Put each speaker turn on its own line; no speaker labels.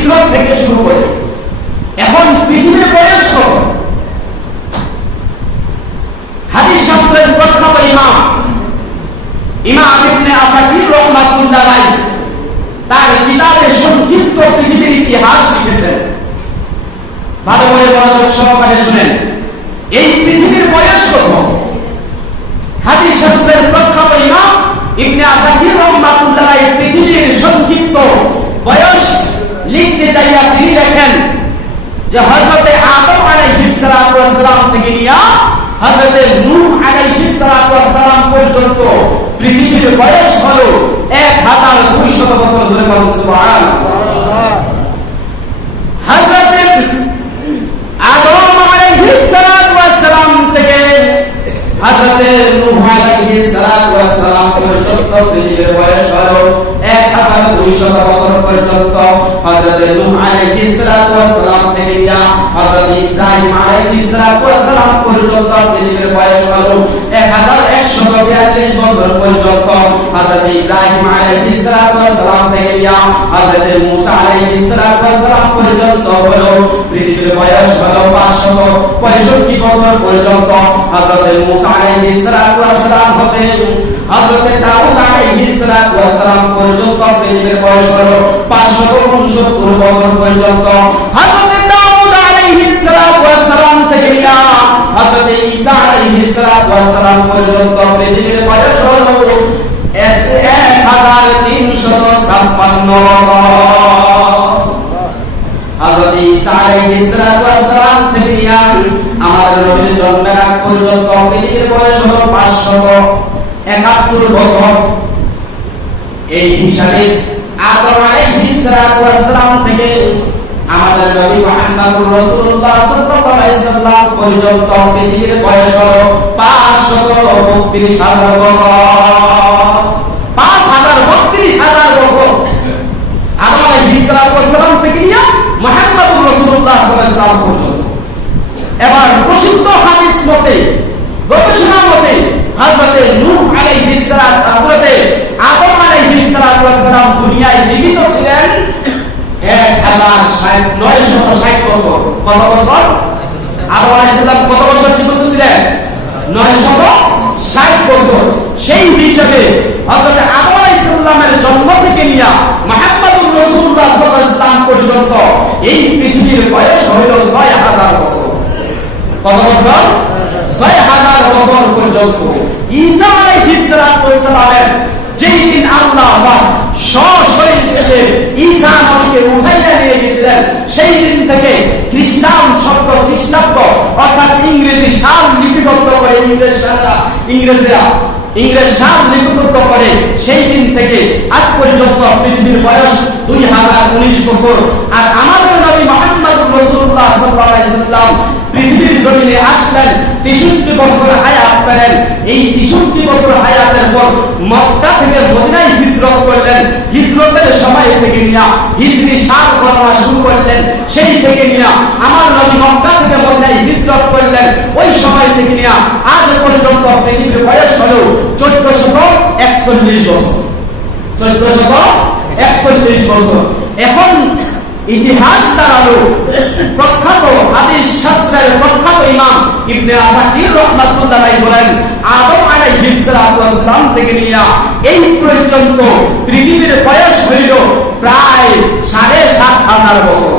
হিজরত থেকে শুরু করে। এখন পৃথিবীর বয়স কত হাদিস শাস্ত্রের ইমাম ইমাম ইবনে আসাকির রহমাতুল্লাহ তার কিতাবে সংক্ষিপ্ত পৃথিবীর ইতিহাস লিখেছেন। ভালো করে মনোযোগ সহকারে শুনেন। এই পৃথিবীর বয়স কত যে হযরতে আদম আলাইহিস সালাতু ওয়াস সালাম থেকে নিয়া হযরতে নূহ আলাইহিস সালাতু ওয়াস সালাম পর্যন্ত পৃথিবীর বয়স হলো 1200 বছর ধরে বলুন সুবহানাল্লাহ। হযরতে আদম আলাইহিস সালাতু ওয়াস সালাম থেকে হযরতে নূহ আলাইহিস সালাতু ওয়াস সালাম পর্যন্ত পৃথিবীর বয়স হলো 1200 বছর পর্যন্ত হযরতে নূহ আলাইহিস সালাতু ওয়াস সালাম থেকে হযরত ইব্রাহিম আলাইহিস সালাতু ওয়াস সালাম পর্যন্ত পৃথিবীর বয়স হলো 1142 বছর পর্যন্ত হযরত ইব্রাহিম আলাইহিস সালাতু ওয়াস সালাম থেকে হযরত মূসা আলাইহিস সালাতু ওয়াস সালাম পর্যন্ত হলো পৃথিবীর বয়স হলো 565 বছর পর্যন্ত হযরত মূসা আলাইহিস সালাতু ওয়াস সালাম হতে হযরত সালাম পর্যন্ত পৃথিবীর বয়স হলো 569 বছর পর্যন্ত। হযরত দাউদ আলাইহিস সালাম থেকে হযরত ঈসা আলাইহিস সালাম পর্যন্ত পৃথিবীর বয়স হলো 1356 বছর। হযরত ঈসা আলাইহিস সালাম থেকে আমাদের নবীর জন্মের আগ পর্যন্ত পৃথিবীর বয়স হলো 571 বছর। এই হিসাবে আদম আলাইহিস সালাতু ওয়াস থেকে আমাদের নবী মুহাম্মদুর রাসূলুল্লাহ সাল্লাল্লাহু আলাইহি পর্যন্ত পৃথিবীর বয়স হলো 532 হাজার বছর। 5032 হাজার বছর। আদম আলাইহিস সালাতু ওয়াস সালাম থেকে নিয়ে মুহাম্মদুর রাসূলুল্লাহ সাল্লাল্লাহু আলাইহি পর্যন্ত। এবার প্রসিদ্ধ হাদিস মতে, গবেষণা মতে, হযরতে নূহ আলাইহিস সালাম দুনিয়ায় জীবিত ছিলেন 1960 বছর। কত বছর? আদম আলাইহিস কত বছর জীবিত ছিলেন? 960 বছর। সেই হিসাবে হযরত আদম আলাইহিস জন্ম থেকে নিয়া মুহাম্মদুর রাসূলুল্লাহ সাল্লাম পর্যন্ত এই পৃথিবীর বয়স হইল 6000 বছর। কত বছর? ছয় হাজার বছর পর্যন্ত। ঈসা ইংরেজি সাল লিপিবদ্ধ করে ইংরেজ সারা ইংরেজরা ইংরেজ সাল লিপিবদ্ধ করে, সেই দিন থেকে আজ পর্যন্ত পৃথিবীর বয়স দুই হাজার উনিশ বছর। আর আমাদের নবী মোহাম্মদ রসুল্লাহ সাল্লাহ পৃথিবীর জমিনে আসলেন তেষট্টি বছর পেলেন এই তেষট্টি বছর হায়াতের পর মক্কা থেকে মদিনায় হিজরত করলেন। হিজরতের সময় থেকে নিয়া হিজরি সাত গণনা শুরু করলেন। সেই থেকে নিয়া আমার নবী মক্কা থেকে মদিনায় হিজরত করলেন। ওই সময় থেকে নিয়া আজ পর্যন্ত পৃথিবীর বয়স হল চোদ্দ শত একচল্লিশ বছর। চোদ্দ শত একচল্লিশ বছর। এখন ইতিহাস দাঁড়াল প্রখ্যাত হাদিস শাস্ত্রের প্রখ্যাত ইমাম ইবনে আসাকির রহমাতুল্লাহ বলেন, আদম আলাইহিস সালাতু ওয়াস সালাম থেকে নিয়ে এই পর্যন্ত পৃথিবীর বয়স হইল প্রায় সাড়ে সাত হাজার বছর।